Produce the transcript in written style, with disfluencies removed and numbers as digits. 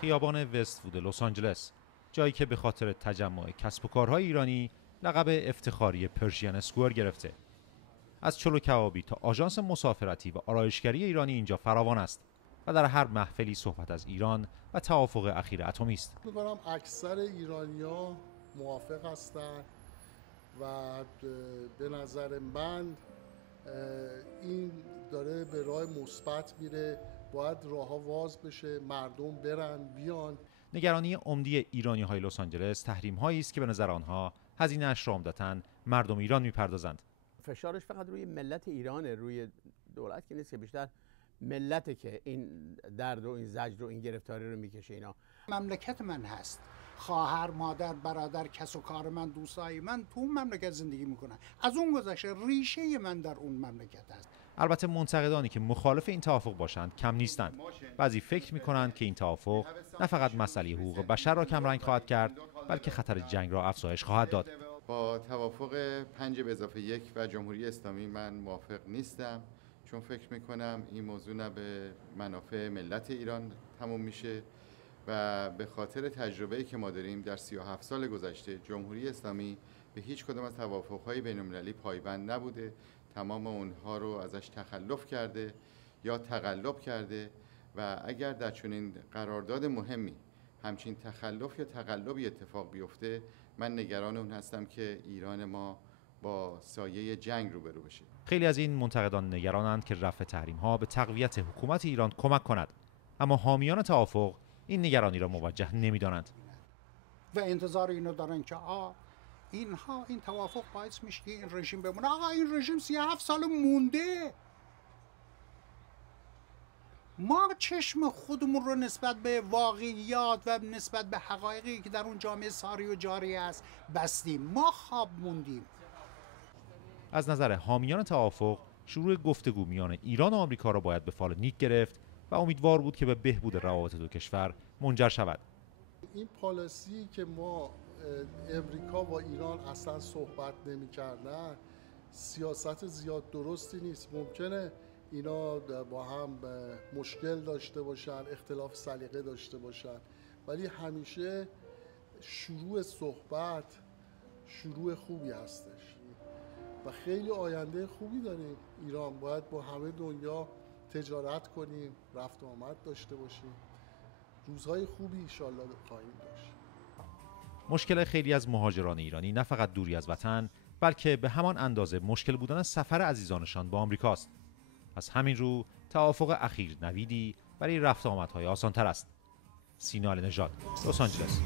خیابان وست‌وود لس آنجلس، جایی که به خاطر تجمع کسب و کارهای ایرانی لقب افتخاری پرشین اسکوئر گرفته. از چلو کبابی تا آژانس مسافرتی و آرایشگری ایرانی اینجا فراوان است و در هر محفلی صحبت از ایران و توافق اخیر اتمی است. می‌گم اکثر ایرانی‌ها موافق هستند و به نظر من این داره به راه مثبت میره. باید راه‌ها واز بشه، مردم برن بیان. نگرانی عمده ایرانی‌های لس آنجلس تحریم‌هایی است که به نظر آنها هزینه‌اش را عمدتاً مردم ایران می‌پردازند. فشارش فقط روی ملت ایرانه، روی دولت که نیست، که بیشتر ملته که این درد و این زجر و این گرفتاری رو میکشه. اینا مملکت من هست، خواهر، مادر، برادر، کس و کار من، دوستای من تو اون مملکت زندگی میکنن. از اون گذشته ریشه من در اون مملکت هست. البته منتقدانی که مخالف این توافق باشند کم نیستند. بعضی فکر می‌کنند که این توافق نه فقط مسئله حقوق بشر را کمرنگ خواهد کرد، بلکه خطر جنگ را افزایش خواهد داد. با توافق 5+1 و جمهوری اسلامی من موافق نیستم، چون فکر می‌کنم این موضوع نه به منافع ملت ایران تموم میشه و به خاطر تجربه‌ای که ما داریم در 37 سال گذشته جمهوری اسلامی به هیچ کدام از توافق‌های بین‌المللی پایبند نبوده، تمام اونها رو ازش تخلف کرده یا تقلب کرده و اگر در چنین قرارداد مهمی همچین تخلف یا تقلبی اتفاق بیفته، من نگران اون هستم که ایران ما با سایه جنگ روبرو بشه. خیلی از این منتقدان نگرانند که رفع تحریم‌ها به تقویت حکومت ایران کمک کند، اما حامیان توافق این نگرانی را موجه نمی‌دانند و انتظار اینو دارن که این توافق باعث میشه که این رژیم بمونه. این رژیم 37 سال مونده. ما چشم خودمون رو نسبت به واقعیات و نسبت به حقایقی که در اون جامعه ساری و جاری است بستیم. ما خواب موندیم. از نظر حامیان توافق، شروع گفتگو میان ایران و آمریکا را باید به فال نیک گرفت و امیدوار بود که به بهبود روابط دو کشور منجر شود. این پالیسی که ما امریکا با ایران اصلا صحبت نمی‌کردن، سیاست زیاد درستی نیست. ممکنه اینا با هم مشکل داشته باشن، اختلاف سلیقه داشته باشن، ولی همیشه شروع صحبت شروع خوبی هستش و خیلی آینده خوبی داریم. ایران باید با همه دنیا تجارت کنیم، رفت و آمد داشته باشیم. روزهای خوبی انشالله خواهیم داشت. مشکل خیلی از مهاجران ایرانی نه فقط دوری از وطن، بلکه به همان اندازه مشکل بودن سفر عزیزانشان به آمریکاست. از همین رو توافق اخیر نویدی برای رفت و آمدهای آسان‌تر است. سینا علی نژاد، لس آنجلس.